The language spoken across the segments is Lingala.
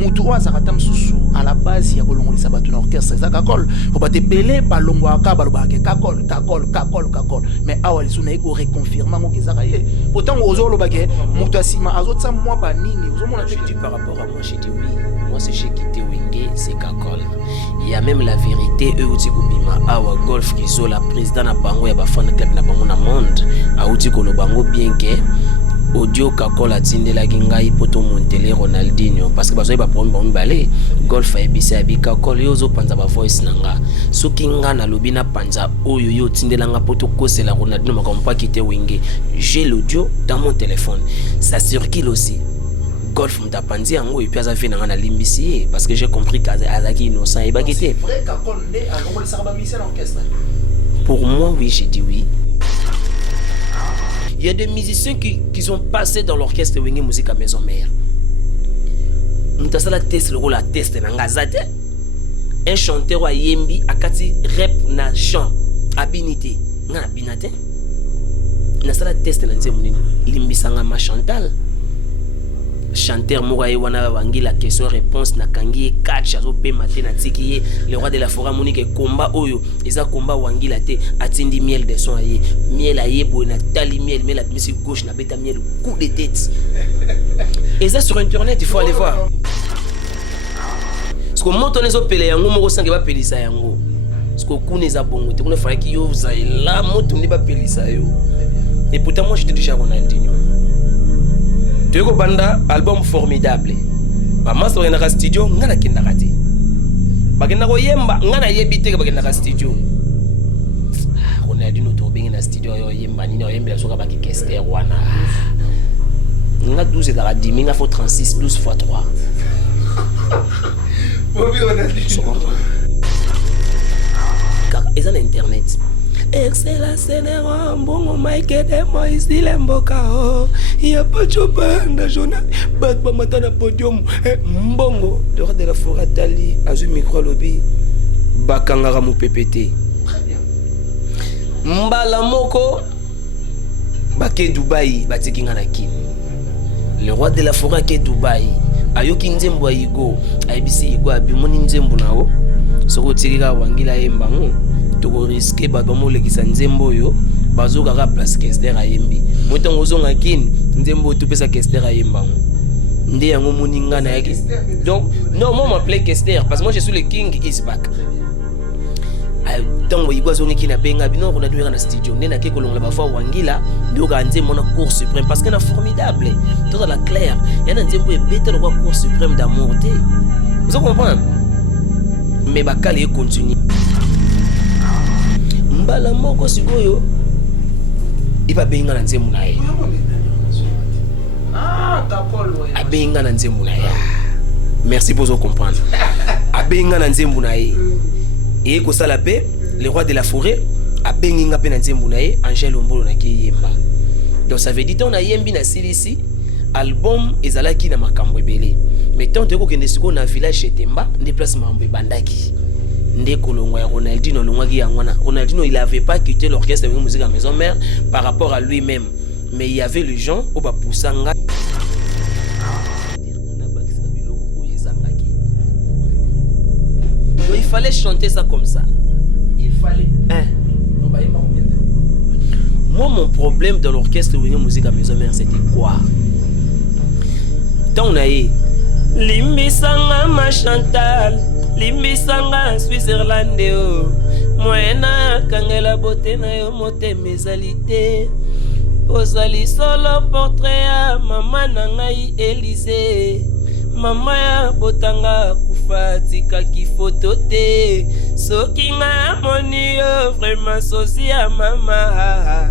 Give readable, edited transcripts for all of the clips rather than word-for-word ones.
mutu azakata msusu à la base ya kolongolisa bato na orchestre za kakol po batepele balongwaka balobaka kakol mais awa lisu na eko reconfirma ngo kezaka ye pourtant ozolobaka mutu asima azotsa mwa banini ozomona te par rapport à moi j'ai dit oui moi c'est chez quitté Wenge c'est kakol il y a même la vérité eux uti kubima awa golf kizo la président na bango ya ba fan club na bango na monde a uti kolobango bien que audio kakola tindela kingai poto montele Ronaldinho parce que bazoyi ba problème ba mibale golf a ebisa ya bikakol yo zo panza ba voice nanga soki nga na lobi na panza oyo yo tindela nga poto kosela Ronaldinho makambo pa quitté Wenge j'ai l'audio dans mon téléphone ça circule aussi golf mta panzi yango et puis aza vena nga na limbisi parce que j'ai compris qu'azaki innocent et bakité vrai kakol ne alongo les ba mission orchestre pour moi oui j'ai dit oui. Il y a des musiciens qui sont passés dans l'orchestre Wenge Musique à Maison Mère. Nous avons la test le rôle à test na ngazate. Un chanteur wa yembi akati rap na chant abinité. Na abinate. Na sala test na nzemuni limbisanga ma Chantal. Chanteur Mouraye wana wangi la question réponse na kangi catch azo pe matin na tiki le roi de la forêt monique combat oyo eza combat wangi la te atindi miel de son aye miel aye bo na tali miel mais la musique gauche na beta miel coup de tête et ça sur internet il faut aller voir ce que monto nezo pele yango moko sange ba pelisa yango ce que kuneza bongo te kuna fallait ki yo zaila moto ne ba pelisa yo et pourtant moi j'étais déjà Ronaldinho. Tu banda album formidable. Ba master na studio ngana kinaka te. Ba kinako yemba ngana yebite ba kinaka studio. Ronaldinho to bengi na studio yo yemba ni no yemba soka ba ki kester wana. Nga 12 et 10 nga faut 36 12 x 3. Car ils ont internet. Excellence Sénéra, bongo Mike de Moïse Lemboka oh. Y'a pas de bande journal, bat ba matana podium mbongo le roi de la forêt Tali azu micro lobby bakangara mu PPT. Mbala moko bake Dubaï batikinga na kin. Le roi de la forêt ke Dubaï ayoki nzembo ayigo ayibisi yigo abimoni nzembo nawo soko tirika wangila yembango toko risquer ba domo lekisa nzembo yo bazo kaka place kester ayembi motongo zonga kin nzembo tu pesa kester ayembango nde yango moninga na yaki donc non moi m'appelle kester parce que moi je suis le king is back tango yigwa zonga kina benga bino on a dû na studio nena ke kolonga ba fa wangila ndoka nzembo na cour suprême parce que na formidable tout la clair yana nzembo e bete le cour suprême d'amour te vous comprenez mais bakali continue mbala moko sikoyo iba benga na nzembo na ye abenga na nzembo na ya merci pour comprendre abenga na nzembo na ye et ko sala pe le roi de la forêt abenga pe na nzembo na ye Angèle Ombolo na ki yemba donc ça veut dire on a yembi na silisi album ezalaki na makambo ebele mais tant que kende siko na village chez Temba déplacement bandaki. Ronaldinho Ronaldinho il avait pas quitté l'orchestre de musique à Maison Mère par rapport à lui-même mais il y avait les gens au Bapusanga il fallait chanter ça comme ça il fallait moi mon problème dans l'orchestre de musique à Maison Mère c'était quoi tant on a eu limbisanga ma Chantal limbisanga Switzerland oh moena kangela beauté na yo mote mesalité ozali solo portrait ya mama na ngai Élysée mama ya botanga kufatika ki photo te soki nga moni yo vraiment sosi ya mama.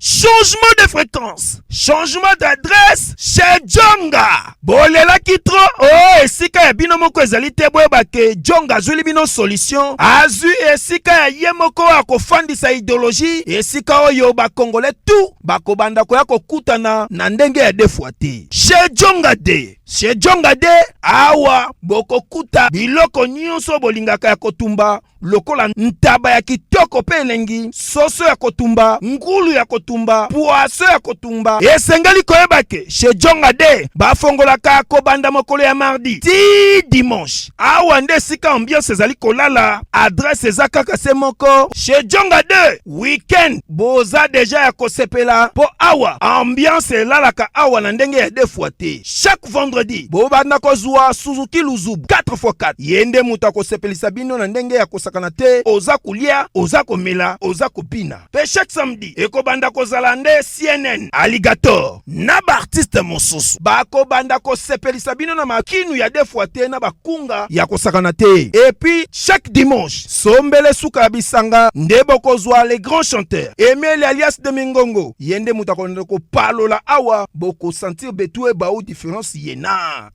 Changement de fréquence, changement d'adresse chez Djonga. Bolela kitro, oh, esika ya bino moko ezali te boyeba ke Djonga azuli bino solution. Azu esika ya ye moko akofandisa idéologie, esika oyo ba Congolais tout bakobanda koya kokutana na ndenge ya defwa te. Chez Djonga de, chez Djonga de, awa bokokuta biloko nyonso bolingaka ya kotumba lokola ntaba ya kitoko pe elengi, soso ya kotumba, ngulu ya kotumba, poaso ya kotumba. Esengeli koyeba ke chez Djonga de bafongolaka kobanda mokolo ya mardi ti dimanche. Awa nde sika ambiance ezali kolala, adresse eza kaka se moko. Chez Djonga de weekend boza deja ya kosepela po awa ambiance elalaka awa na ndenge ya defwa te. Chaque vendredi bobanda kozwa Suzuki Luzubu 4x4 yende muta kosepelisa bino na ndenge ya kosakana te, oza kulia, oza komela, oza kopina. Pe chaque samedi ekobanda kozala nde CNN Alligator na ba artiste mosusu bakobanda kosepelisa bino na makinu ya defwa te na bakunga ya kosakana te. Et puis chaque dimanche sombele suka ya bisanga nde bokozwa les grands chanteurs Emile alias de Mingongo yende muta konde ko palola awa boko sentir betu e ba ou différence yena.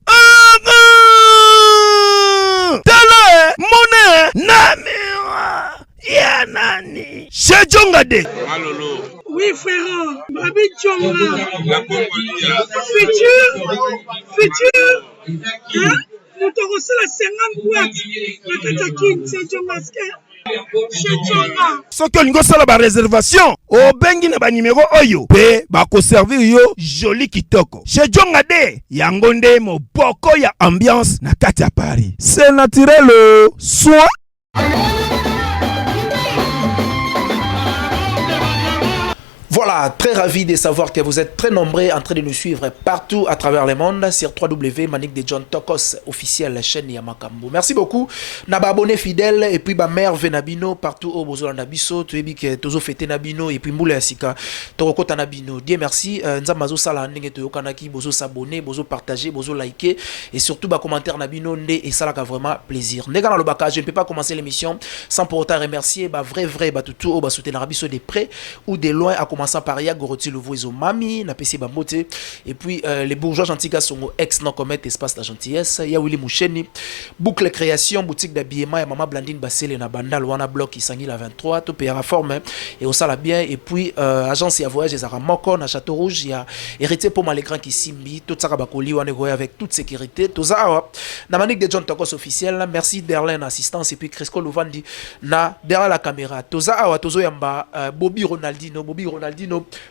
Tele mone namira ya nani chez Djonga de. Malolo. Oui frère, Babi Djonga. La Congolia. Futur. Hein? Nous te reçons la 50 boîtes. La Katakin, c'est Djonga. Chez Djonga. Soki olingo sala ba réservation obengi na ba numéro oyo pe bako servir yo joli kitoko. Chez Djonga de yango nde moboko ya ambiance na kati ya Paris. C'est naturel soit. Voilà, très ravi de savoir que vous êtes très nombreux en train de nous suivre partout à travers le monde sur www.Manik de John Tokos, officielle chaîne Yamakambo. Merci beaucoup. Naba abonné fidèle et puis ba mère Venabino partout au Bozo Nabiso, tu es que tozo fêté Nabino et puis Mboule Asika, Torokota Nabino. Dieu merci. Nzamazo sala ndenge to yokanaki, bozo s'abonner, bozo partager, bozo liker et surtout ba commentaire Nabino ndé et ça là vraiment plaisir. Ndega le baka, je ne peux pas commencer l'émission sans pour autant remercier ba vrai ba tout au ba soutenir Nabiso de près ou de loin à commencer par Goroti Louvoizo Mami, na PC Bambote, et puis les bourgeois gentils sont ex non commettre espace de gentillesse, ya Willy Moucheni, Boucle Création, boutique d'habillement, et Maman Blandine Bassele na Banda, Luana Bloc, Isangi la 23, tout pays à forme, et au sala bien, et puis agence et voyage, Zara Moko, na Château Rouge, il y a hérité pour l'écran qui simbi, tout ça Bakoli, on est avec toute sécurité, tout ça, na Manik de John Tokos officiel, merci Derlin assistance, et puis Crisco Louvandi, na derrière la caméra, tout ça, Tozo Yamba, Bobby Ronaldino,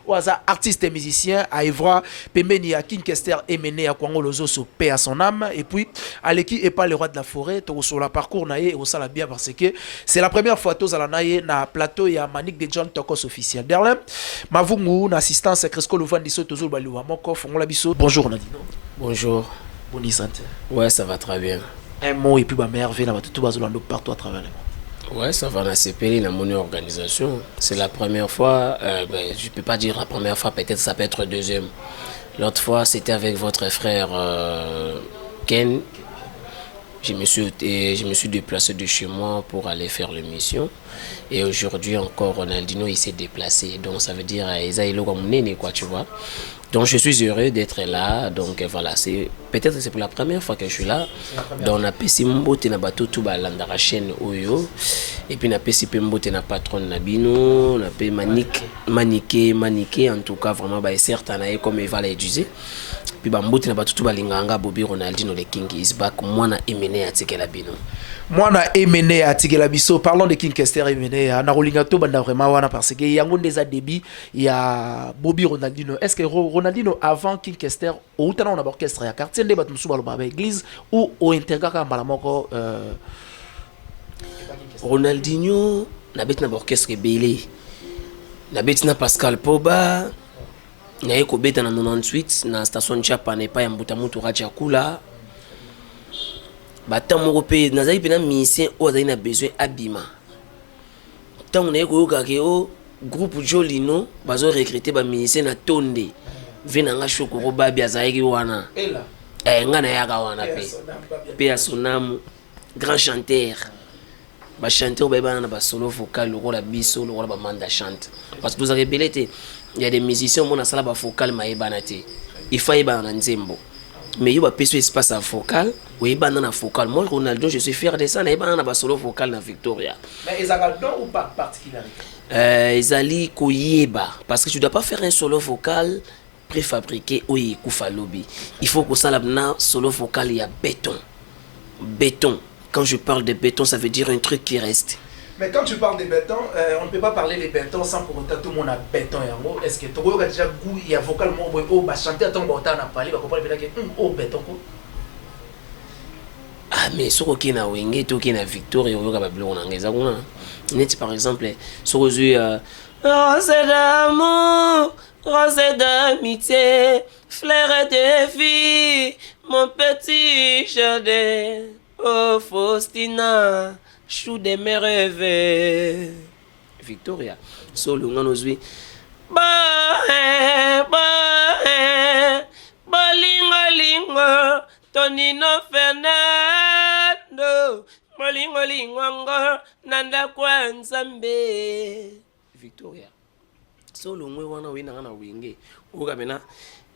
ou artiste et musicien à Evra Pemeni à Kinkester Emene à Kwango Lozo so paix à son âme et puis Aleki et pas le roi de la forêt sur la parcours naie au sala bien parce que c'est la première fois tous à la naie na plateau ya Manik de John Tokos officiel derrière Mavungu na assistance Crisco Louvandi so tozo baluwa moko fongo la biso. Bonjour Nadino. Bonjour. Bonne santé. Ouais, ça va très bien. Un mot et puis ma mère vient tout bazolando partout à travers le monde. Ouais, ça va dans ces pays, dans mon organisation. C'est la première fois, je ne peux pas dire la première fois, peut-être ça peut être deuxième. L'autre fois, c'était avec votre frère Ken. Je me suis déplacé de chez moi pour aller faire l'émission. Et aujourd'hui encore, Ronaldinho, il s'est déplacé. Donc ça veut dire, quoi, tu vois. Donc je suis heureux d'être là. Donc voilà, peut-être c'est pour la première fois que je suis là. Donc on a pesi mbote na bato tout balanda la chaîne Oyo. Et puis on a pesi mbote na patron Nabino, on a pesi maniqué en tout cas vraiment bah certes comme il va l'utiliser. Puis mbote na bato tout balinganga Bobby Ronaldinho le King is back moi na Emene atikela bino. Moi na Emene atikela biso. Parlons de King Kester Emene na rolingato banda vraiment wana parce que yango déjà début il y a Bobby Ronaldinho. Est-ce que Ronaldinho avant King Kester ou tana on a orchestre ya quartier nde bato musuba ba église ou au intergaka mbala moko Ronaldinho na bet na orchestre belé. Na bet na Pascal Poba na eko beta na 98 na station Chapa na pa ya mbuta mutu raja kula. Bata moko pe nazali pena musicien o azali na besoin abima. Tant on eko yoka ke o groupe Jolino bazo recruter ba musicien na Tonde. Venanga shokoro babi azali wana. Ngana yaka wana pe. Pe ya Sonamu grand chanteur. Ba chanteur ba na ba solo vocal le rôle biso le rôle ba manda chante. Parce que vous avez belete il y a des musiciens mon sala ba vocal maïbana te. Il faut y na nzembo. Mais il y a pas espace à vocal, ou il y a na vocal. Moi Ronaldo je suis fier de ça, na ba solo vocal na Victoria. Mais ils ont don ou pas particularité. Ezali koyeba parce que tu dois pas faire un solo vocal préfabriqué ou il kufa lobby. Il faut que ça là solo vocal il y a béton. Quand je parle de béton, ça veut dire un truc qui reste. Mais quand tu parles de béton, on ne peut pas parler de béton sans pour autant tout le monde a béton. Est-ce que tu as déjà goût, il y a vocalement, chanter à ton béton, on a parlé, on va comprendre que béton. Ah, mais ce qui est na wenge, tout qui est na victoire, et on va pas on a net par exemple, ce que rose d'amour, rose d'amitié, fleur de vie, mon petit jardin, oh Faustina, chou de mes rêves. Victoria, solo on ozui. Bolingo, Tonino Fernando, Molingo, Nanda Kwanzambe. Victoria, solo mwe wana wina ngana winge. Uga bena.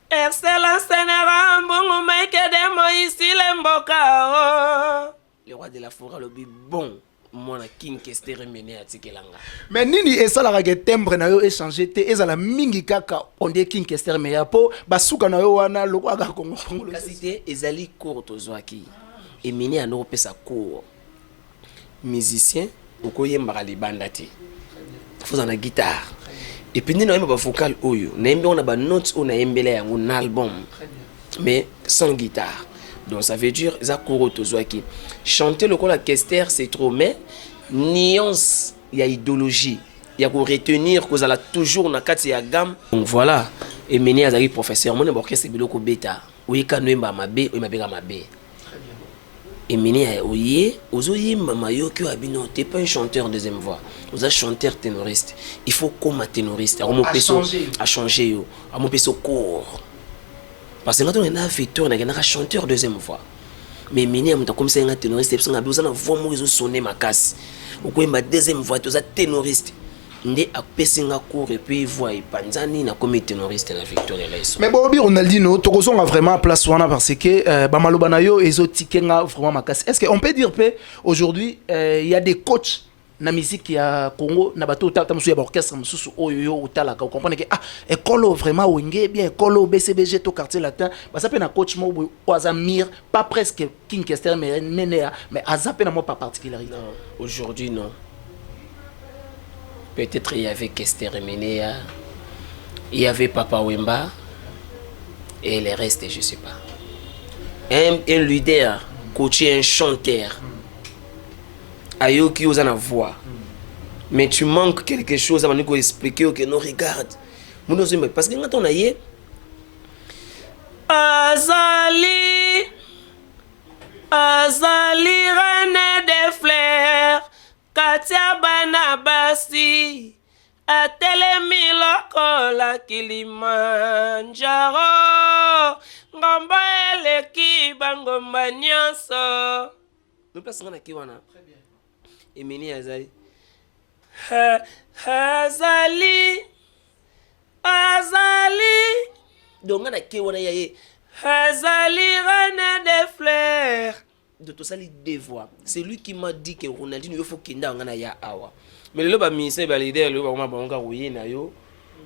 Excellence Nérambo, Maïke de Moïse Lemboka. Le roi de la forêt, le bon. Moi, King Kester mené à Tikelanga. Mais nini esalaka ke timbre na yo échanger te ezala mingi kaka on dit King Kester meya po basuka na yo wana loko aka Kongo. Kasite ezali court tozwaki. Et mené à no pesa court. Musicien okoyembaka libanda te. Faut en guitare. Et puis nous avons vocal oyo. On a ba notes on a embelé un album. Mais sans guitare. Donc ça veut dire ça court tozwaki. Chanter le col à Kester c'est trop mais nuance il y a idéologie. Il y a qu'on retenir que ça a toujours na kati ya gamme. Donc voilà et mené à zaki professeur mon orchestre biloko beta. Oui quand nous mabe ou mabe mabe. Et mené à oye ozoye mama yo ki abino t'es pas un chanteur deuxième voix. Vous êtes chanteur ténoriste. Il faut comme ténoriste. À changer yo. À mon peso court. Parce que quand on est un victoire, on est un chanteur deuxième voix. Mais mini am comme ça un ténoriste, parce qu'on a besoin de voir moi sonner ma casse. Ou quoi ma deuxième voix, tu es ténoriste. Ndé a pesinga court et puis voix et panzani na comme ténoriste na victoire là. Mais Bobi Ronaldinho, tu ressens vraiment place wana parce que bamaloba na yo ezotikenga vraiment ma casse. Est-ce qu'on peut dire que aujourd'hui il y a des coachs na musique ya Congo na bato tamusu ya orchestre mususu oyo utalaka vous comprenez que école vraiment wenge bien école BCBG to quartier latin ba ça pe na coach mo Azamir pas presque King Kester mais azape na moi pas particularité. Aujourd'hui non. Peut-être il y avait Kester Menea, il y avait Papa Wemba et les restes je sais pas. Un leader, coacher un chanteur. Ayoki aux en voix. Mais tu manques quelque chose avant de expliquer que non regarde. Parce que quand on a y Azali Reine des fleurs Katia Banabasi Atelemi lokola Kilimanjaro Ngomba eleki bangomba nyonso. Nous plaçons na kiwana. Très bien. Emini Azali. Azali. Donc on a kiwana yaye. Azali reine des fleurs. De tout ça les deux voix. C'est lui qui m'a dit que Ronaldinho il faut qu'il ngana ya awa. Mais le ba ministre ba leader le ba bonga oye na yo.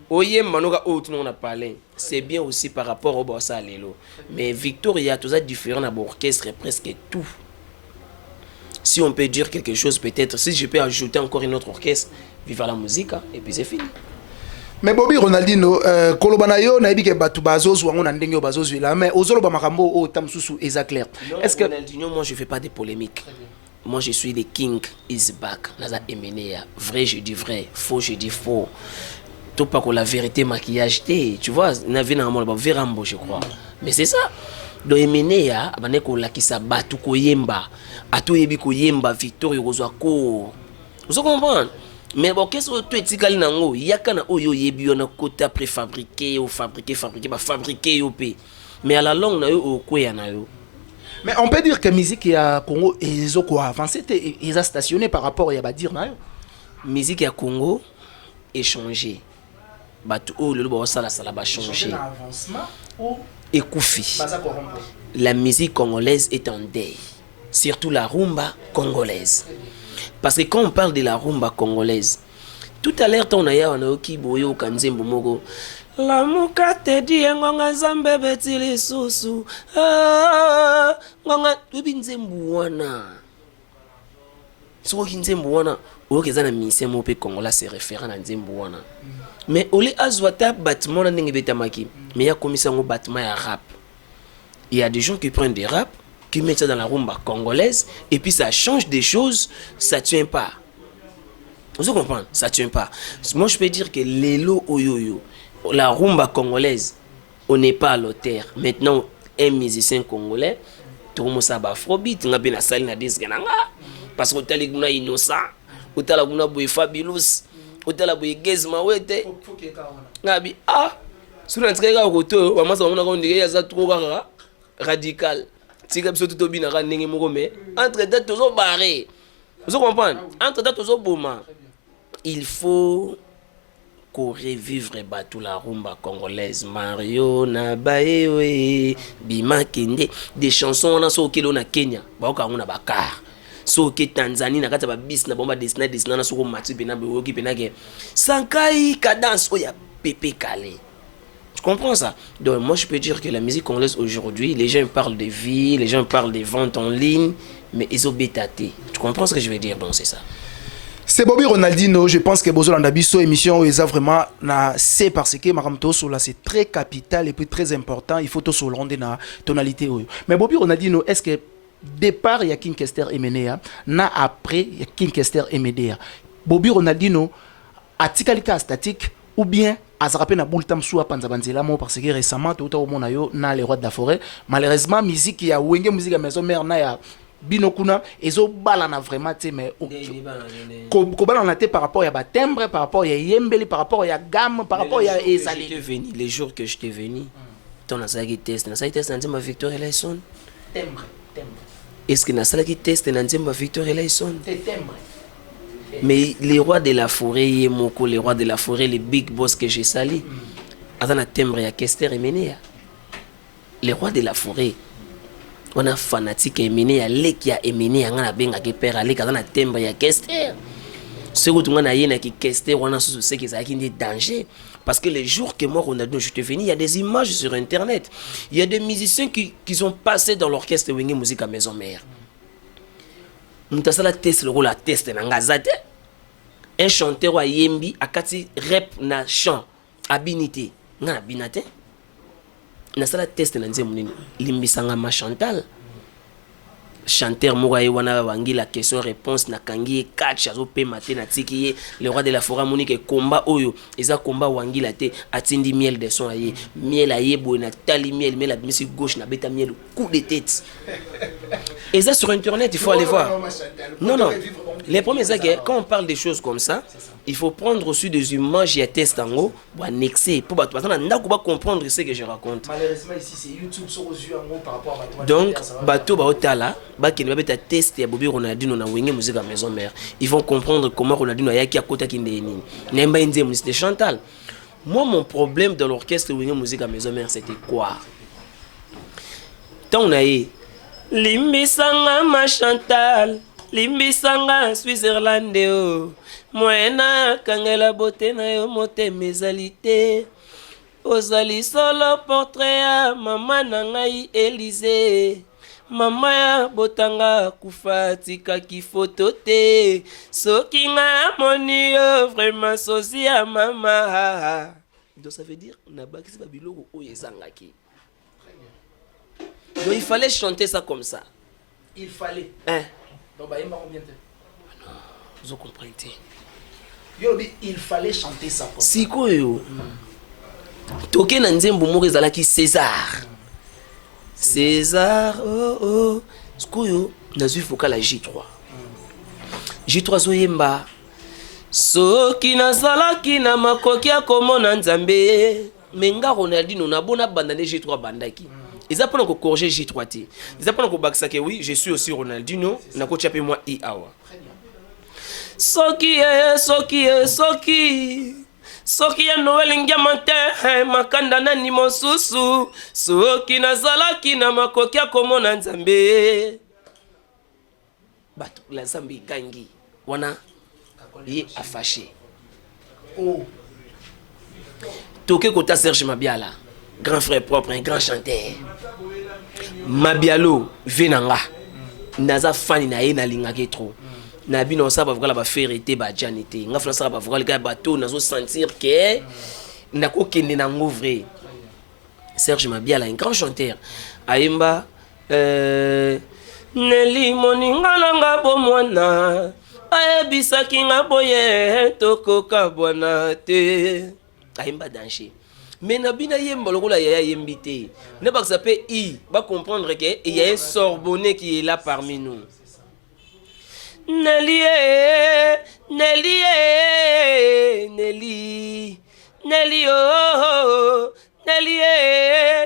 Oye manoga autre on a parlé. C'est bien aussi par rapport au bossa lelo. Mais Victoria tout ça différent à orchestre presque tout. Si on peut dire quelque chose, peut-être, si je peux ajouter encore une autre orchestre, vivre la musique, et puis c'est fini. Mais Bobi Ronaldinho, Kolobanayo, naibike batu bazozu wango na ndenge bazozu la mais ozolo ba makambo o tamsusu eza clair. Est-ce que Ronaldinho, moi je fais pas de polémiques. Moi je suis le king is back. Naza Emenea, vrai je dis vrai, faux je dis faux. Tout pas que la vérité maquillage té, tu vois, na vina ngamo verambo je crois. Mais c'est ça. Do Emenea abaneko lakisa batu koyemba. Ato yebi koyemba Victor yozwa ko. Vous comprenez? Mais bon qu'est-ce que tu etikali nango yakana oyo yebi yona kota préfabriqué ou fabriqué ba fabriqué yo pe. Mais à la longue na yo okoya na yo. Mais on peut dire que musique ya Congo ezoko avancé té eza stationné par rapport ya ba dire na yo. Musique ya Congo est changé. Batu o le ba sala ba changer. Avancement ou Ekoufi. La musique congolaise est en deuil. Surtout la rumba congolaise. Parce que quand on parle de la rumba congolaise, tout à l'heure, on a eu un oki boyo kanzembo mogo. La muka te di ngonga zambe betili susu. Ngonga tubi nzembo wana. soki nzembo wana oyoka na musicien mo pe congolais c'est référent na nzembo wana mais ole azwa ta bâtiment na ndenge betamaki mais ya komisa ngo bâtiment ya rap. Il y a des gens qui prennent des rap qui mettent ça dans la rumba congolaise et puis ça change des choses, ça tient pas. Vous comprenez? Ça tient pas. Moi je peux dire que lelo oyoyo la rumba congolaise on n'est pas à l'auteur. Maintenant un musicien congolais tout le monde ça ba afrobeat nga bien na salle na disque nanga parce que tali kuna innocent utala kuna boy fabulous utala boy gezma wete ngabi suna ntseka ko wa masa mona ko ndike ya za trop kaka radical tika biso tout bina ka ndenge moko mais entre deux toujours barré. Vous comprenez? Entre deux toujours boma. Il faut qu'on revivre batou la rumba congolaise Mario na baewe bima kende des chansons na so kilo na Kenya ba ka ngona bakar so ke Tanzanie na kata ba bis na bomba desna na so ko matu bena be oki bena ke sankai cadence oya Pépé Calé. Tu comprends ça? Donc moi je peux dire que la musique congolaise aujourd'hui, les gens parlent de vie, les gens parlent des ventes en ligne, mais ils ont bétaté. Tu comprends ce que je veux dire? Bon, c'est ça. C'est Bobby Ronaldinho, je pense que Bozo Landabiso émission est vraiment c'est parce que Maramto là c'est très capital et puis très important, il faut tout sur le na tonalité. Mais Bobby Ronaldinho, est-ce que départ il y a King Kester et Menea, na après il y a King Kester et Medea. Bobby Ronaldinho atikalika statique ou bien azarapé na bultam sou panzabanzela mo parce que récemment tout au monde yo na les rois de la forêt, malheureusement musique ya wenge musique ya maison mère na ya binokuna ezo balana vraiment te mais ko balana te par rapport à ba timbre, par rapport à yembeli, par rapport à gamme, par rapport à ezali. Les jours que je t'ai venu ton azaki test na sai test na nzemba Victor Elaison timbre. Est-ce que na sala ki test na nzemba Victor Elaison timbre. Mais les rois de la forêt yemoko, les rois de la forêt, les big boss que j'ai sali azana timbre ya Kester et Menea. Les rois de la forêt on a fanatique Emene ya leki ya Emene ya ngana benga ke père aleka na tembre ya Kester. Ce que tu ngana yena ki Kester on a sous ce qui ça qui est danger parce que les jours que moi Ronaldinho je te venu, il y a des images sur internet. Il y a des musiciens qui sont passés dans l'orchestre Wenge Musique à Maison Mère. Mutasala test le rôle à test na ngazate. Un chanteur wa yembi akati rap na chant abinité. Ngana binate. Na sala test na nzembo nini limbisanga ma Chantal chanteur moraye wana wangi la question réponse na kangi catch azo pe matin na tiki le roi de la forêt monique combat oyo eza combat wangi la te atindi miel de son aye miel aye bo na tali miel mais la musique gauche na beta miel coup de tête et ça sur internet il faut aller voir non les premiers ça quand on parle des choses comme ça il faut prendre aussi des images et test en haut pour annexer pour comprendre ce que je raconte. Malheureusement ici c'est YouTube sur aux yeux en haut par rapport à donc bateau baotala qui va être test ya Bobby Ronaldinho na Wenge Musique à Maison Mère. Ils vont comprendre comment Ronaldinho yaki à côté kindeni. Nemba nzembo c'était Chantal. Moi mon problème dans l'orchestre Wenge Musique à Maison Mère c'était quoi? Tant on a limbisanga ma Chantal, limbisanga Switzerland oh. Moena kangela bote na yo mote mezalité ozali solo portrait ya mama na ngai Élysée mama ya botanga kufatika ki photo te soki nga moni yo vraiment sosi ya mama donc ça veut dire na bakisi ba biloko oyo ezangaki donc il fallait chanter ça comme ça il fallait donc ba yemba combien de vous comprenez? Il fallait chanter ça comme ça. Sikoyo. Toke na nzembo moko ezalaki César. César oh. Sikoyo nazui vocal à J3. J3 zoyemba. Soki nazalaki na makoki ya komona Nzambe. Menga Ronaldinho na bona bandane J3 bandaki. Ils apprennent à corriger J3T. Ils apprennent à baksa que oui, je suis aussi Ronaldinho, na ko chapé moi Iawa. Soki ya Noel Ngiamante makanda nani mosusu soki nazalaki na makoki ya komona Nzambe bato la Nzambe kangi wana ye afashe toke kota Serge Mabiala grand frère propre un grand chanteur Mabialo venanga naza fani na ye na lingaki trop na bino ça ba vocal ba faire été ba janité nga fana ça ba vocal ga bateau nazo sentir que na ko kende na vrai. Serge Mabiala, un grand chanteur. Aimba Nelly moninga nanga bomwana ayebisaki nga boye tokoka bwana te. Aimba danger. Mais na bina yemba lokola yaya yembi te. Ne pas s'appeler I, va comprendre que il y a un Sorbonné qui est là parmi nous. Nelly Nelly Nelly Nelly oh Nelly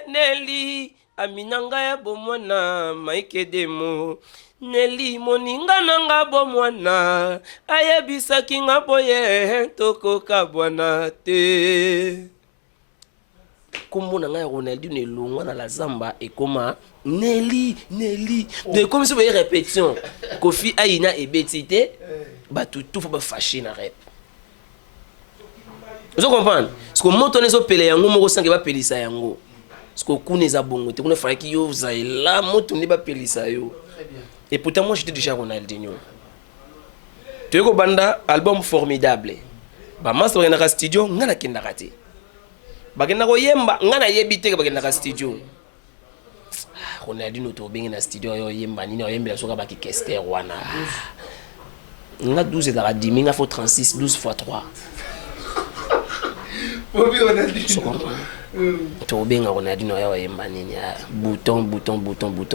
Nelly aminanga ya bomwana maike demo Nelly moninga nanga bomwana ayebisaki nga boye tokoka bwana te. Kombo nanga ya Ronaldinho elongwa na la zamba ekoma Nelly Nelly de comme si vous voyez répétition Kofi Aina et Betite ba tout faut ba fâcher na rap. Vous comprenez? Parce que moto nezo pele yango moko sange ba pelisa yango. Parce que kuneza bongo te kuna faki yo zaila moto ne ba pelisa yo. Et pourtant moi j'étais déjà Ronaldinho. Tu ko banda album formidable. Ba master na ka studio ngana kenda kati. Bagenda ko yemba ngana yebite ka bagenda ka studio. Ronaldinho to bengi na studio yo yemba nini yo yembela soka ba ki kester wana. Nga 12 da dimi nga faut 36 12 x 3. To benga Ronaldinho yo yemba nini bouton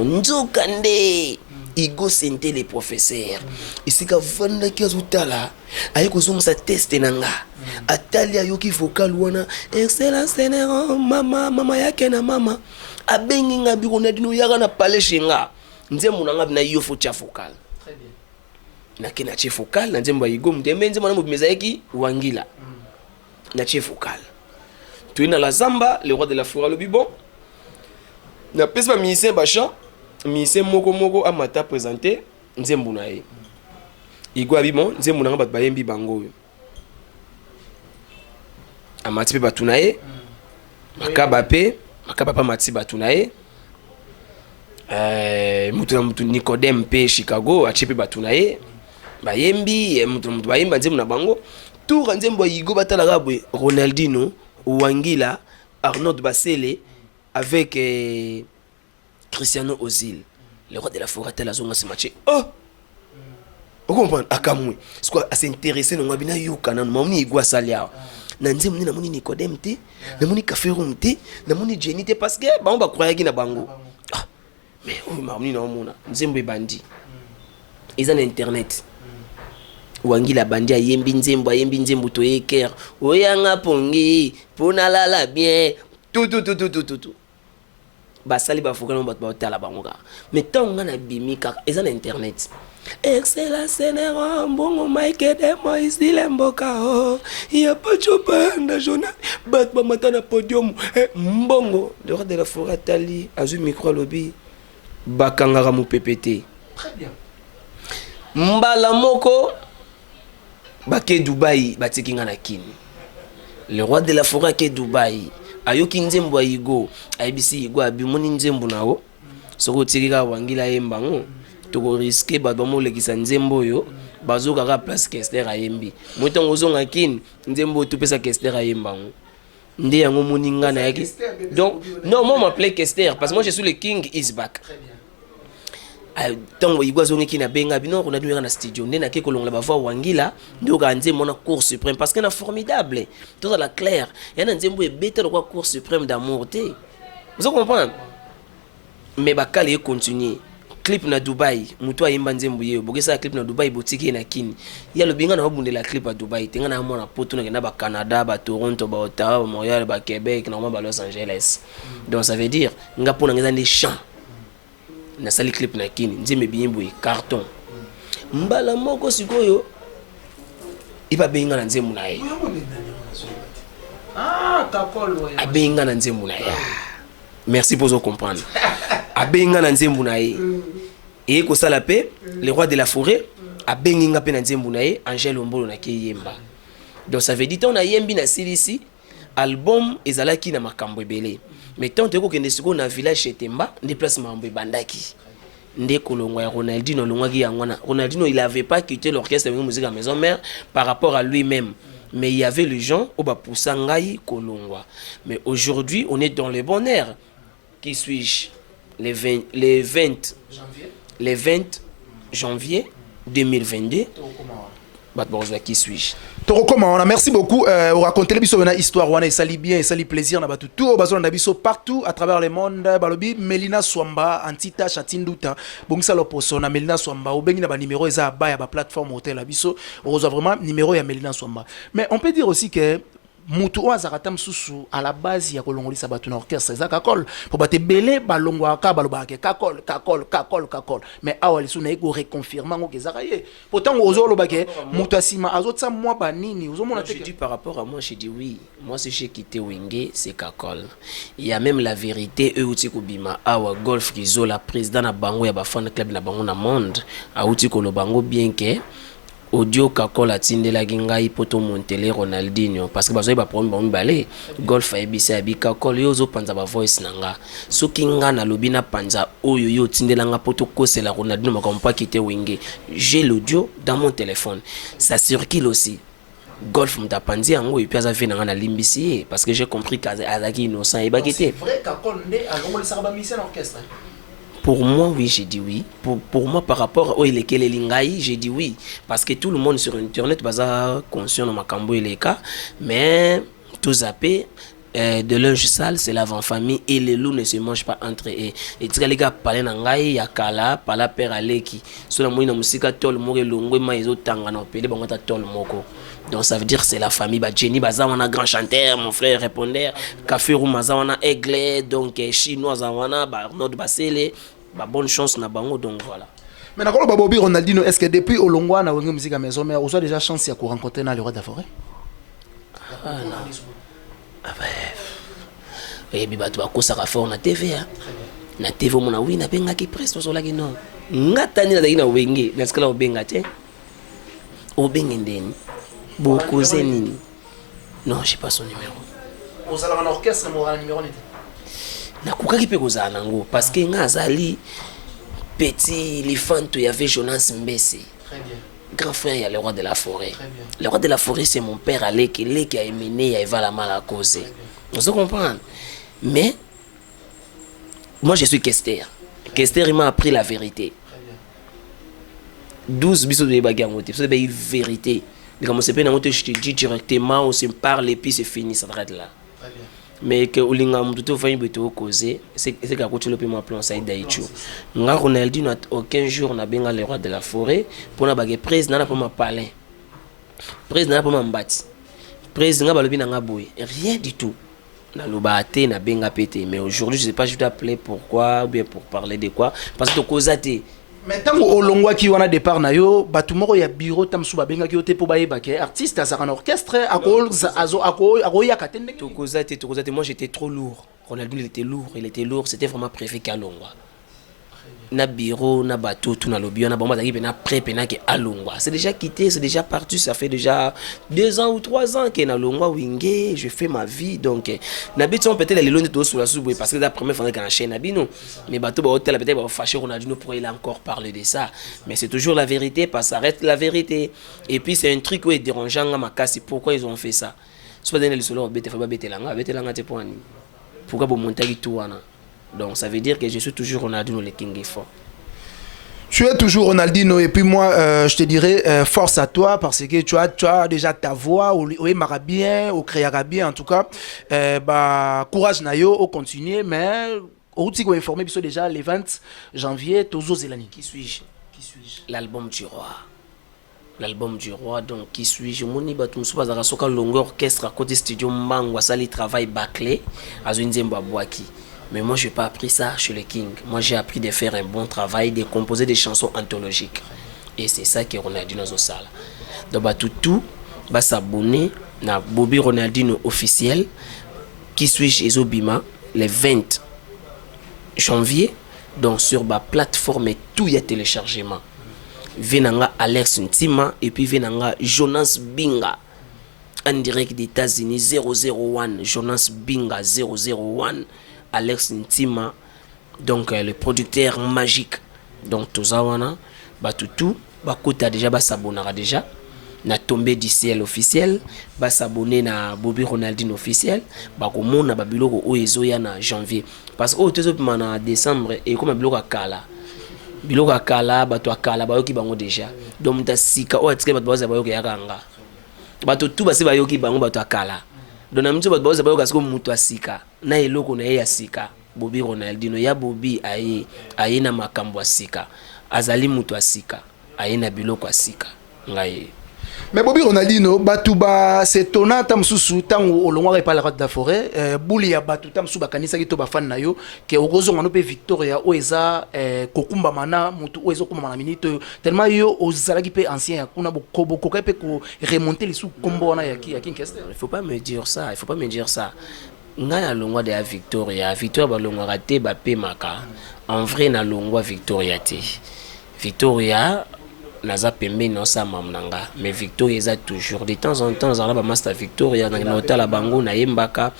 nzokande Igo sente les professeurs isika vanda ki azutala aye kozongisa test nanga atali ayoki vocal wana excellence seigneur mama yake na mama abengi nga bi Ronaldinho yaka na pale shinga nzembo nanga bina yo fo cha vocal très bien na kena che vocal na nzembo Igo mtembe nzembo na mobimeza yaki wangila na che vocal tu na la zamba le roi de la forêt le bibon na pesa musicien bachan musicien moko amata présenter nzembo na ye Igo abimon nzembo na bat bayembi bango amati pe batuna ye makaba pa mati batuna ye mutu Nicodème pe Chicago achi pe batuna ye bayembi mutu bayemba nzembo na bango tour nzembo Igo batala gabwe Ronaldinho Wangila Arnaud Basele avec Cristiano Ozil le roi de la forêt tel azonga ce match oh vous comprenez akamwe c'est quoi à s'intéresser no ngabina yuka na mamuni Igo salia na nzembo ni na moni Nicodème te na moni Kaferum te na moni Jenny te parce que ba on ba croire na bango ah mais oh mamuni na mona nzembo e bandi ils ont internet Wangila bandi ayembi nzembo to eker oyanga pongi pona lala bien tout basali bafokana bato baotala bango kaka mais ntango na bimi kaka eza na internet excellence seigneur mbongo maike de moisile mboka o ya pachopa na journal bato bamata na podium mbongo le roi de la forêt tali azwi micro lobi bakangaka mopepete très bien mbala moko bake Dubaï batiki nga na kini le roi de la forêt ke Dubaï ayoki nzembo Igo ayebisi Igo abimoni nzembo nawo soko tirika Wangila yembango toko riske bato bamolekisa nzembo yo bazoka ka place Kester ayembi motongo zonga kini nzembo tupesa Kester ayembango nde yango moninga na yaki donc non moi m'appelait Kester parce que moi je suis le king is back tango Igo zonga kina benga bino on a dû na studio nde na ke kolonga ba voix Wangila ndoka nzembo na cour suprême parce que na formidable tout à la claire yana nzembo e bete le cour suprême d'amour te vous comprenez mais bakali continuer clip na Dubaï mutu ayimba nzembo yeo bokesa clip na Dubaï botiki na kini ya lobinga na babundela clip à Dubaï tenga na mona poto na ba Canada ba Toronto ba Ottawa ba Montréal ba Québec na ba Los Angeles donc ça veut dire nga pona ngeza des champs na sali clip na kini nzembe biyimbo carton mbala moko sikoyo iba benga na nzembo na ye abenga na nzembo na ye merci pour vous comprendre abenga na nzembo na ye et ko sala pe le roi de la forêt abenga pe na nzembo na ye Angel Ombolo na ke yemba donc ça veut dire on a yembi na silisi album ezalaki na makambo ebele mais tant que kende siko na village chez Temba déplacement mambo bandaki nde kolongwa ya Ronaldinho longwaki yangwana. Ronaldinho il avait pas quitté l'orchestre de musique à maison mère par rapport à lui-même. Mais il y avait les gens au Bapoussangaï Kolongwa. Mais aujourd'hui, on est dans le bon air. Qui suis-je? Les 20 janvier 2022. Qui suis-je? Merci beaucoup. On raconte une histoire, et ça lit bien, et ça lit plaisir. Tout partout à travers le monde. Balobi Melina Swamba, Antita Chatinduta, Bongsa Loposona, Melina Swamba, ou Bengi na numéro eza ba ya ba plateforme hôtel abiso. On reçoit vraiment numéro ya Melina Swamba. Mais on peut dire aussi que mutu oyo azalaka mosusu à la base ya kolongolisa bato na orchestre eza kakol po bato ebele balongwaka balobaka kakol mais awa lisu na ye koreconfirme yango kezaka ye pourtant ozolobake mutu asima azotisa mwa banini ozomona te. Je dis par rapport à moi, je dis oui. Moi, si j'ai quitté Wenge, c'est kakol. Il y a même la vérité. Eux uti kubima awa golf kizo la président na bango ya ba fan club na bango na monde a uti kolo bango bien que audio kakola tindela gingai poto montele Ronaldinho parce que bazoyi ba problème ba mibale golf ayebisa ya bikakola yo zo panza ba voice nanga soki nga na lobi na panza oyo yo tindela nga poto kosela Ronaldinho makambo pa kite Wenge. J'ai l'audio dans mon téléphone, ça circule aussi. Golf mutapanzi yango et puis aza vena na limbisi parce que j'ai compris qu'azaki innocent et bakité. C'est vrai kakol ndé alongolisa ba mission orchestre. Pour moi, oui, j'ai dit oui. Pour moi, par rapport au Elekele Lingai, j'ai dit oui. Parce que tout le monde sur Internet va conscient de Makambo et les cas. Mais tout zappé, de linge sale, c'est l'avant-famille et les loups ne se mangent pas entre eux. Et tu les gars, parler n'angai, yakala, pala père aleki. Sur la moyenne, musika tol mourir longwe maizo tangana pele bangata tol moko. Donc ça veut dire c'est la famille. Bah Jenny Bazawana grand chanteur, mon frère répondeur. Café Mazawana aigle, donc chinois Zawana, bah Arnaud Basele, bah bonne chance na bango donc voilà. Mais d'accord, Babobi Ronaldinho, est-ce que depuis Olongwa na Wenge musique à maison mais vous avez déjà chance à rencontrer dans le roi de la forêt? Ah non. Ah ben. Et puis bah tu vas causer à fort na TV hein. Na TV mon oui na benga qui presse sur la guino. Ngatani na dina Wenge, na skala obenga te. Obenga ndeni. Beaucoup Zenini. Non, je sais pas son numéro. Vous allez en orchestre, mais vous avez numéro. Nakukaki pe kozala nango parce que nga azali petit l'éléphant il y avait Jonas Mbese. Très bien. Grand frère il y a le roi de la forêt. Très bien. Le roi de la forêt c'est mon père Alek qui a mené à Eva la mal à cause. Vous comprenez? Mais moi je suis Kester. Kester il m'a appris la vérité. Très bien. 12 bisous de bagangote, c'est une vérité. Mais comme c'est pas je te dis directement on se parle et puis c'est fini ça s'arrête là. Très bien. Mais que ulinga mtuto fanyi beto causer c'est que côté le paiement plan ça Daichu nga Ronaldinho aucun jour na benga le roi de la forêt pour na bagé président na pas ma parler président na pas ma mbati président balobi na nga boy rien du tout na lobaté na benga pété mais aujourd'hui je sais pas je dois appeler pourquoi ou bien pour parler de quoi parce que causaté. Mais tant Olongwa qui wana départ na yo batu moko ya bureau tam suba benga ki yote po bayeba ke artiste azaka na orchestre ako ya katende to causaté moi j'étais trop lourd. Ronaldinho il était lourd c'était vraiment préfet Kalongwa na bureau na bateau tout na lobby na bomba zaki na prêt pena ke alongwa c'est déjà quitté c'est déjà parti ça fait déjà 2 ans ou 3 ans que na longwa Wenge je fais ma vie donc na biton peut-être les longs sur la soupe parce que la première fois qu'on enchaîne abino mais bateau ba hôtel peut-être ba fâcher Ronaldinho pour il a encore parler de ça mais c'est toujours la vérité parce que ça reste la vérité et puis c'est un truc où est dérangeant ma casse pourquoi ils ont fait ça soit donner le solo bete fa ba betelanga te point pourquoi bo monter tout wana. Donc ça veut dire que je suis toujours Ronaldinho le King fort. Tu es toujours Ronaldinho et puis moi je te dirais force à toi parce que tu as déjà ta voix ou aimera bien ou créera bien en tout cas bah courage nayo au continuer mais au titre informé biso déjà le 20 janvier tozo zelani qui suis-je l'album du roi donc qui suis-je moni batum so bazaka soka longueur orchestre à côté studio Mbango sali travail bâclé azunzembo abwaki. Mais moi, je n'ai pas appris ça chez le King. Moi, j'ai appris de faire un bon travail, de composer des chansons anthologiques. Et c'est ça que Ronaldinho a ça. Donc, tout va s'abonner à Bobby Ronaldinho officiel, qui suis Ezobima, le 20 janvier. Donc, sur ma plateforme, tout y a téléchargement. Venanga Alex Ntima et puis Venanga Jonas Binga. En direct des États-Unis, 001. Jonas Binga, 001. Alex Ntima, donc le producteur magique Donc toza wana bato tout bakota déjà basabonaka déjà na tombé du ciel officiel basabonner na Bobby Ronaldinho officiel bakomona babiloko oyo ezoya na janvier parce que oyo tozopima na décembre ekoma biloko akala biloko akala bato akala bayoki bango déjà donc muta sika oyo atike bato baoza bayoki yakanga bato tout basi bayoki bango bato akala donc na mito bato baoza bayoka siko mutu asika na eloko na ye ya sika Bobby Ronaldinho ya Bobby aye na makambo asika azali mutu asika aye na biloko asika ngai. Mais Bobby Ronaldinho batuba c'est tonata msusu tango olongwa ka pala de la forêt buli ya batuta msusu bakanisa ki to bafan na yo ke ogozo ngano pe Victoria oeza kokumba mana mutu oezo kumba mana minute tellement yo ozala ki pe ancien kuna bokobo koka pe ko remonter les sous combo na ya Kinkester. Il faut pas me dire ça ngai na longwa de ya Victoria balongwa raté ba pe maka en vrai na longwa Victoria te Victoria naza pembe no sa mamnanga mais Victoria eza toujours de temps en temps zala ba master Victoria na hôtel bango na yembaka.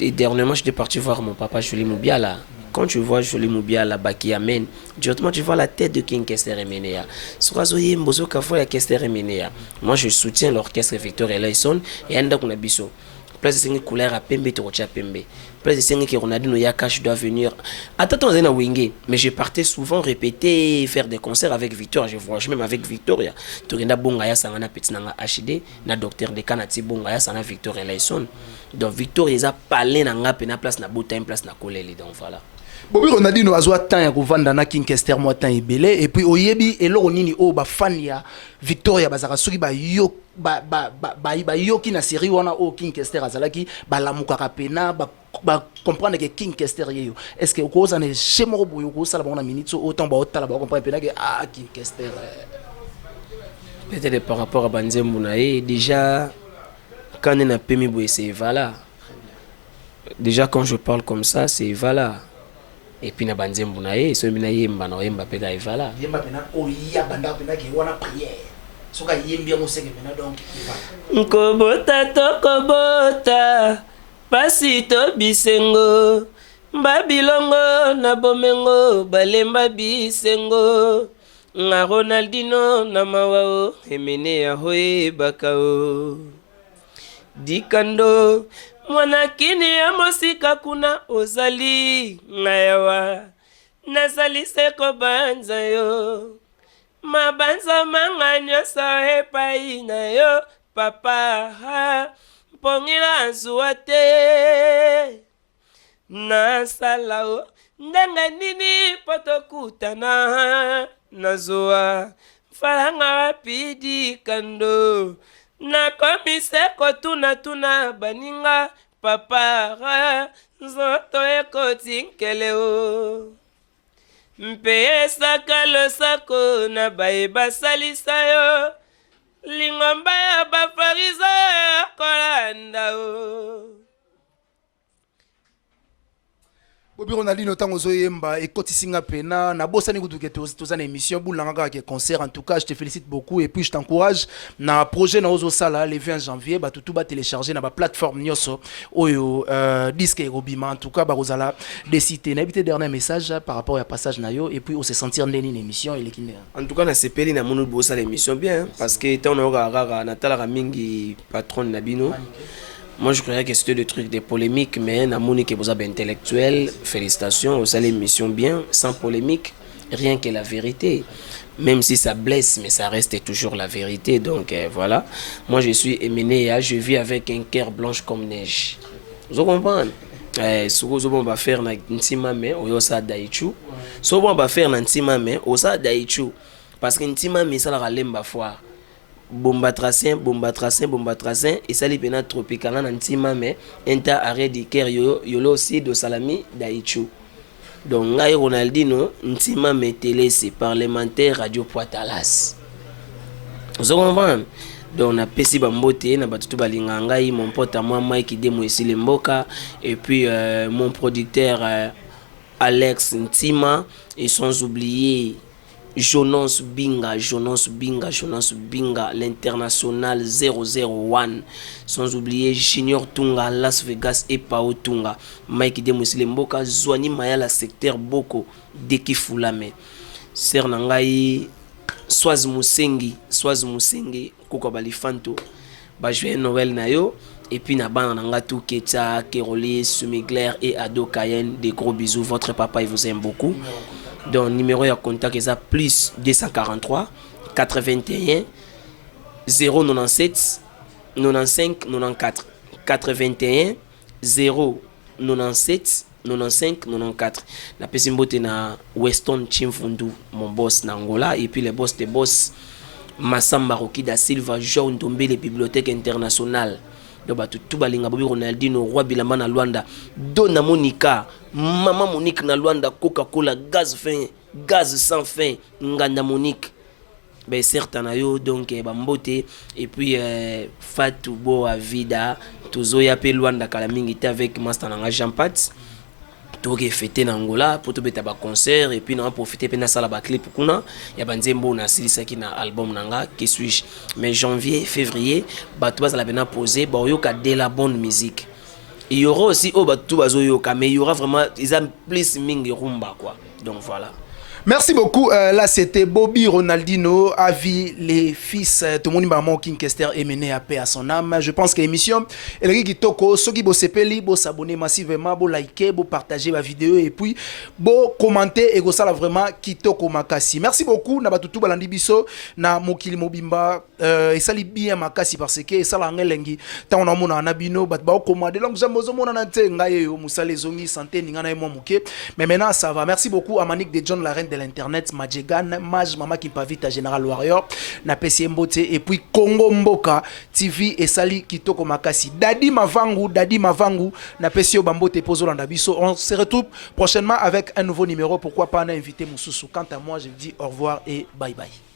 Dernièrement j'étais parti voir mon papa Jolie Moubiala. Quand tu vois Jolie Moubiala baki amen directement tu vois la tête de Kinkester Emenea sokazo yembo zo kafo ya Kinkester Emenea. Moi je soutiens l'orchestre Victoria Layson et anda kuna biso place de couleur à pembe to cha pembe place de 5 qui Ronaldinho Yakash doit venir attends na wingé mais je partais souvent répéter faire des concerts avec Victoria je voyage même avec Victoria to renda bonga ya sanga na petit nanga HD na docteur de Kanati bonga ya sanga Victoria Layson donc Victoria eza palé na nga pe na place na bota place na koleli donc voilà. Bobby Ronaldinho azwa temps ya kovanda na Kinkester mo temps ebele et puis oyebi eloko nini o ba fan ya Victoria bazaka soki ba yo ba yoki na série wana o Kinkester azalaki balamukaka pena ba comprendre que Kinkester yeyo est-ce que okoza ne chemo boyo ko sala bona minute autant ba otala ba comprendre pena que Kinkester peut-être par rapport à Banzembo na déjà quand on a pemi boy c'est voilà déjà quand je parle comme ça c'est voilà. Et puis na Banzembo na so mina yemba na yemba pe ga evala yemba pena o ya banda pena ke wana prière soka yembi ngo senge pena donc nkobota tokobota pasi to bisengo babilongo na bomengo balemba bisengo nga Ronaldinho na mawao Emenea hoye bakao dikando mwana kini ya mosika kuna ozali ngayawa nazali seko banza yo mabanza manganyo sa epai na yo papa mpongila nzuwa te nasalao ndenga nini potokutana nazuwa falanga wapidi kando na komise kotuna baninga papa nzoto ekotinkele o mpe esaka losako na baye basalisa yo lingomba ya bafarisayo kolanda o. Bobby Ronaldinho tango zoyemba ekotisinga pena na bosani kutuke toza na émission boulanga kaka concert. En tout cas je te félicite beaucoup et puis je t'encourage na projet na ozo sala le 20 janvier ba tutu ba télécharger na ba plateforme nyoso oyo disque robima. En tout cas ba rozala décider na bité dernier message par rapport à passage na yo et puis on se sentir ndeni une émission et l'équipe. En tout cas na sepeli na monu bosa l'émission bien parce que tant on aura na tala mingi patron na bino. Moi, je croyais que c'était des trucs de polémique, mais Namouni qui vous a intellectuel, félicitations, vous allez l'émission bien, sans polémique, rien que la vérité. Même si ça blesse, mais ça reste toujours la vérité. Donc voilà, moi je suis Emenea, je vis avec un cœur blanche comme neige. Vous comprenez? Ce que on va faire na ntima mais au yosa daichu. Ce qu'on va faire na ntima mais au sa daichu, parce que ntima mais ça la lemba foire. Bomba tracin et ça les pena tropical en ntima mais enta arrêt de cœur yolo aussi de salami daichu. Donc ngai Ronaldinho ntima mais télé c'est parlementaire radio Poitalas. Vous comprenez? Donc on a pesi bambote na batutu balinga ngai mon pote à moi Mike Demo ici le Mboka et puis mon producteur Alex Ntima et sans oublier Jonas Binga, l'international 001. Sans oublier Junior Tunga, Las Vegas et Pao Tunga. Mike Demusile Mboka, Zouani Maya, la secteur Boko, Deki Fulame. ser na ngai Swaz Musengi koko balifanto ba joyeux Noël na yo et puis na bana na nga tout Keta Keroli Sumigler et Ado Cayenne, des gros bisous, votre papa il vous aime beaucoup. Donc numéro de contact est plus 243 81 097 95 94 81 097 95 94. La pesimbote na Weston Chimfundu, mon boss na Angola, et puis les boss des boss Massamba Roki da Silva Jean Ndombe, les bibliothèques internationales. Donc tout balinga Bobby Ronaldinho, Roi Bilamba na Luanda, Donna Monica, Maman Monique na Luanda, Coca-Cola, gaz fin, gaz sans fin, Nganda Monique. Ben certain yo donc bambote et puis Fatou Bo Avida tozoya pe Luanda kala mingi te avec Master Nanga Jean-Pat. Tout fêté na Angola pour tout beta ba concert et puis on a profité pe na sala ba clip kuna ya banzembo na silisa ki na album nanga qui suis mais janvier février ba tout ça la bena poser ba yoka de la bonne musique. Il y aura aussi au ba tout bazo yoka mais il y aura vraiment ils ont plus mingi rumba quoi. Donc voilà. Merci beaucoup. Là, c'était Bobby Ronaldinho, Avi, les fils, tout le monde maman King Kester est mené à paix à son âme. Je pense que l'émission, Elri Kitoko, ceux qui s'abonnent, vous s'abonner massivement, vous liker, vous partager la vidéo et puis vous commenter et vous ça vraiment Kitoko Makasi. Merci beaucoup. Na batutu balandi biso na mokili mobimba et ça li bien Makasi parce que ça la ngelengi. Tant on a mona na bino bat ba commander donc jamozo mona na ntenga yo musale zongi santé ninga na mo muke. Mais maintenant ça va. Merci beaucoup à Manik de John la reine de l'internet, Majegan, Maj Mama qui pavite à Général Warrior, na PC Mbote et puis Congo Mboka TV et Sali Kitoko Makasi. Dadi Mavangu, na PC Bambote Pozo Landabiso. On se retrouve prochainement avec un nouveau numéro. Pourquoi pas un invité Moussoussou. Quant à moi, je vous dis au revoir et bye bye.